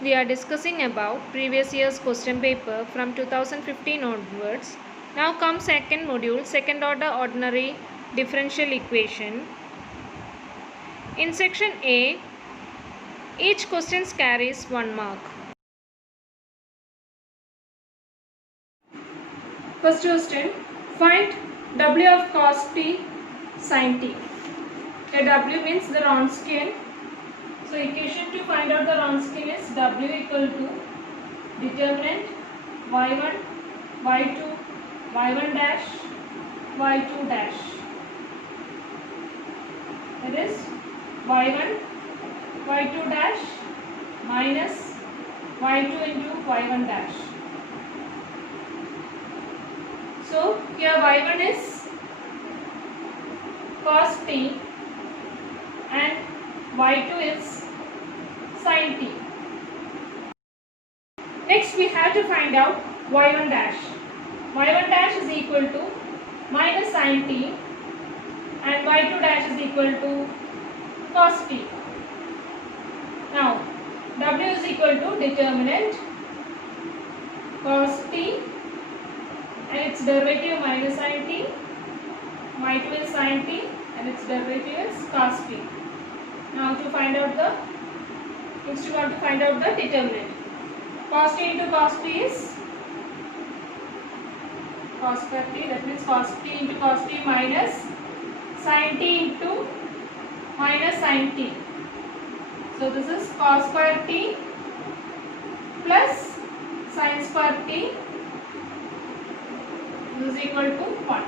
We are discussing about previous year's question paper from 2015 onwards. Now comes second module, second order ordinary differential equation. In section A, each question carries 1 mark. First question, find W of cos t sin t. Here W means the Wronskian. So equation to find out the Wronskian is W equal to determinant y1, y2, y1 dash, y2 dash. That is y1, y2 dash minus y2 into y1 dash. So here y1 is cos t and y2 is sin t. Next we have to find out y1 dash. y1 dash is equal to minus sin t and y2 dash is equal to cos t. Now W is equal to determinant cos t and its derivative minus sin t, y2 is sin t and its derivative is cos t. Now to find out the, next we want to find out the determinant. Cos t into cos t is cos square t, that means cos t into cos t minus sin t into minus sin t. So this is cos square t plus sin square t. This is equal to 1.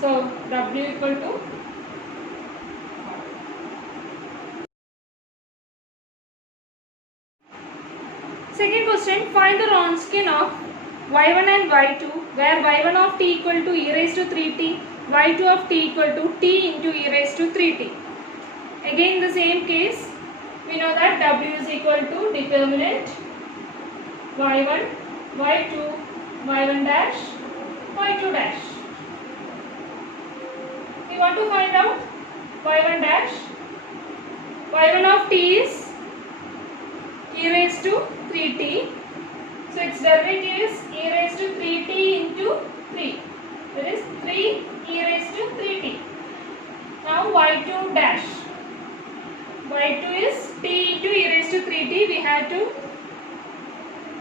So W equal to 1. Second question, find the Wronskian of y1 and y2 where y1 of t equal to e raised to 3t, y2 of t equal to t into e raised to 3t. Again the same case, we know that W is equal to determinant y1, y2, y1 dash, y2 dash. We want to find out y1 dash. y1 of t is e raised to 3t. So its derivative is e raised to 3t into 3. That is 3 e raised to 3t. Now y2 dash. y2 is t into e raised to 3t. We have to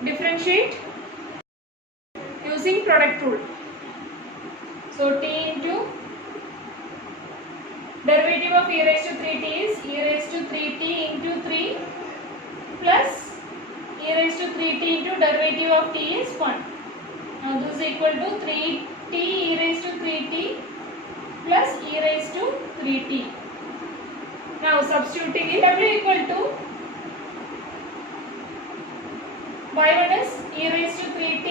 differentiate using product rule. So t into derivative of e raised to 3t is e raised to 3t into 3 plus e raised to 3t into derivative of t is 1. Now this is equal to 3t e raised to 3t plus e raised to 3t. Now substituting in W equal to y1 is e raised to 3t,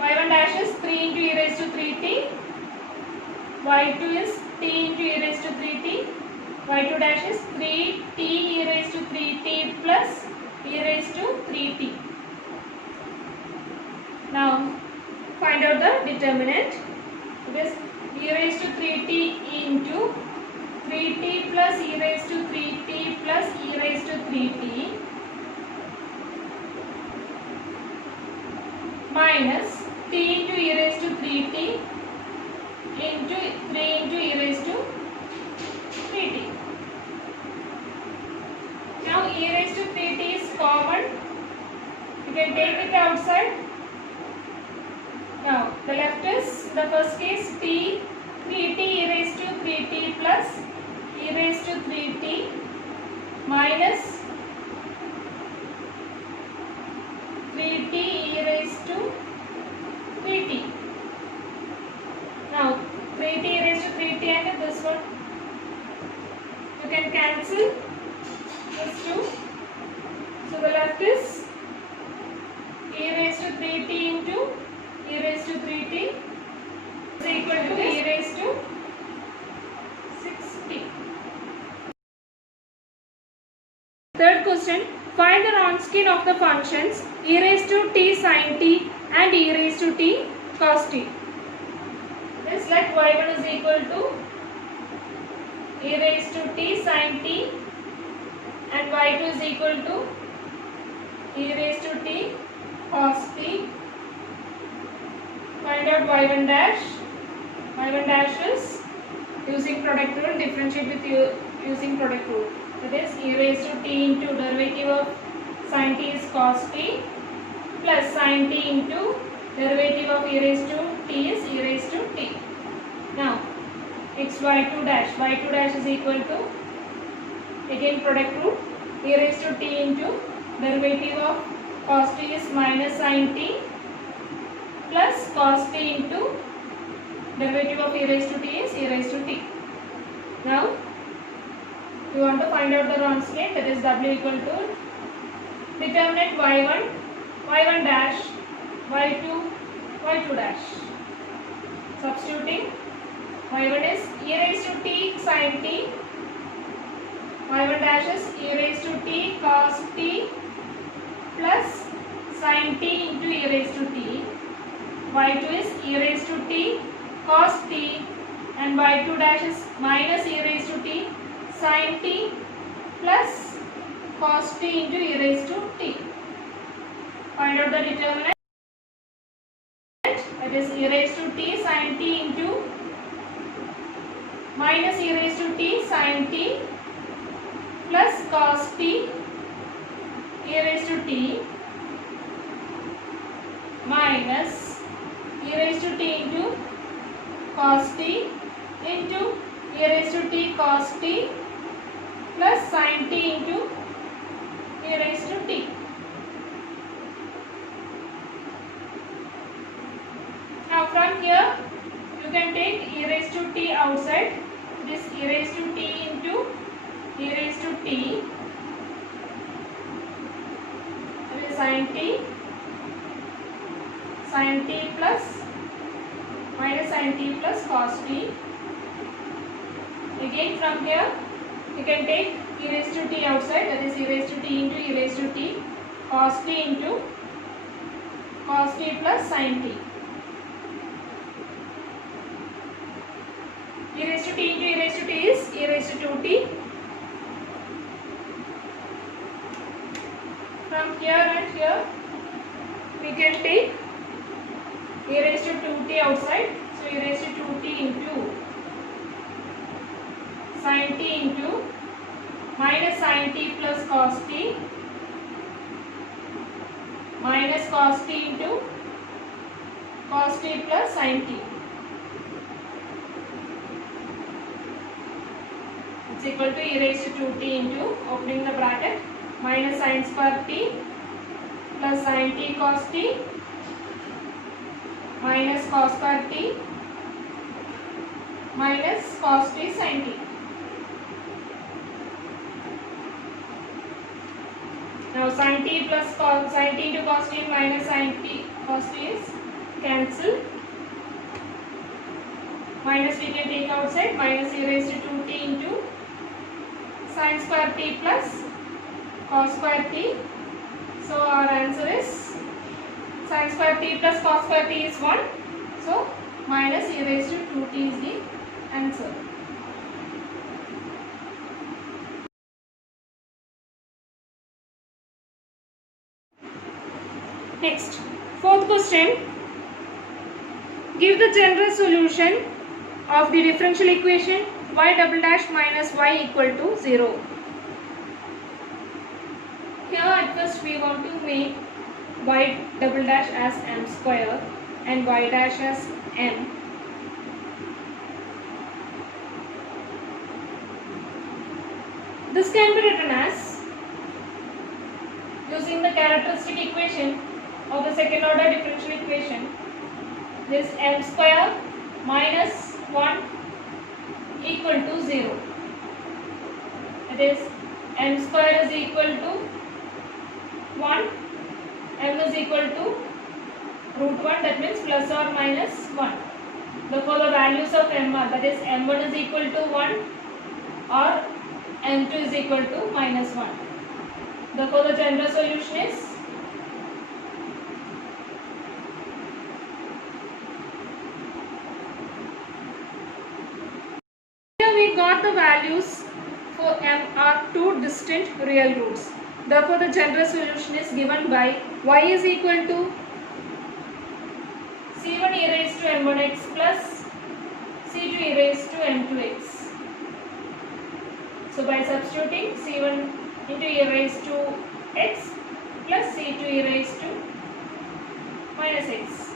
y1 dash is 3 into e raised to 3t, y2 is t into e raised to 3t, y2 dash is 3t e raised to 3t plus e raised to 3t. Now find out the determinant. It is e raised to 3t into 3t plus e raised to 3t plus e raised to 3t minus t into e raised to 3t into 3 into e raised to 3t. Now e raised to 3t is common. You can take it outside. Now the left is, the first case t, 3t e raised to 3t plus e raised to 3t minus 3t e raised to 3t. Now 3t e raised to 3t and this one you can cancel this 2. So the left is e raised to 3t into e raised to 3t is equal to e raised to 6t. Third question, find the Wronskian of the functions e raised to t sin t and e raised to t cos t. This like y1 is equal to e raised to t sin t and y2 is equal to e raised to t cos t. Find out y1 dash. Y1 dash is using product rule, differentiate with using product rule. That is e raised to t into derivative of sin t is cos t plus sin t into derivative of e raised to t is e raised to t. Now it's y2 dash. Y2 dash is equal to, again product rule, e raised to t into derivative of cos t is minus sin t plus cos t into derivative of e raised to t is e raised to t. Now we want to find out the constants, that is w equal to determinate y1, y1 dash, y2, y2 dash. Substituting, y1 is e raised to t sin t, y1 dash is e raised to t cos t plus sin t into e raised to t, y2 is e raised to t cos t and y2 dash is minus e raised to t sin t plus cos t into e raised to t. Find out the determinant, that is e raised to t sin t into minus e raised to t sin t plus cos t e raised to t minus e raised to t into cos t into e raised to t cos t plus sin t into e raised to t. Now from here you can take e raised to t outside. This e raised to t into e raised to t, that is sin t plus minus sin t plus cos t. Again from here you can take e raised to t outside, that is e raised to t into e raised to t cos t into cos t plus sin t. E raised to t into e raised to t is e raised to 2t. From here and here we can take e raised to 2t outside, so e raised to 2t into sin t into minus sin t plus cos t minus cos t into cos t plus sin t. It's equal to e raised to 2t into, opening the bracket, minus sin square t plus sin t cos t minus cos square t minus cos t sin t. Now sin t plus sin t into cos t minus sin t cos t is cancelled. Minus we can take outside, minus e raised to 2t into sin square t plus cos square t. So our answer is sin square t plus cos square t is 1. So minus e raised to 2t is the answer. Next, fourth question. Give the general solution of the differential equation y double dash minus y equal to 0. Here at first we want to make y double dash as m square and y dash as m. This can be written as, using the characteristic equation of the second order differential equation, this m square minus 1 equal to 0. It is m square is equal to 1, m is equal to root 1, that means plus or minus 1. Therefore the values of m are, that is m1 is equal to 1 or m2 is equal to minus 1. Therefore the general solution is got the values So m are two distinct real roots. Therefore, the general solution is given by y is equal to c1 e raised to m1x plus c2 e raised to m2x. So by substituting c1 into e raised to x plus c2 e raised to minus x.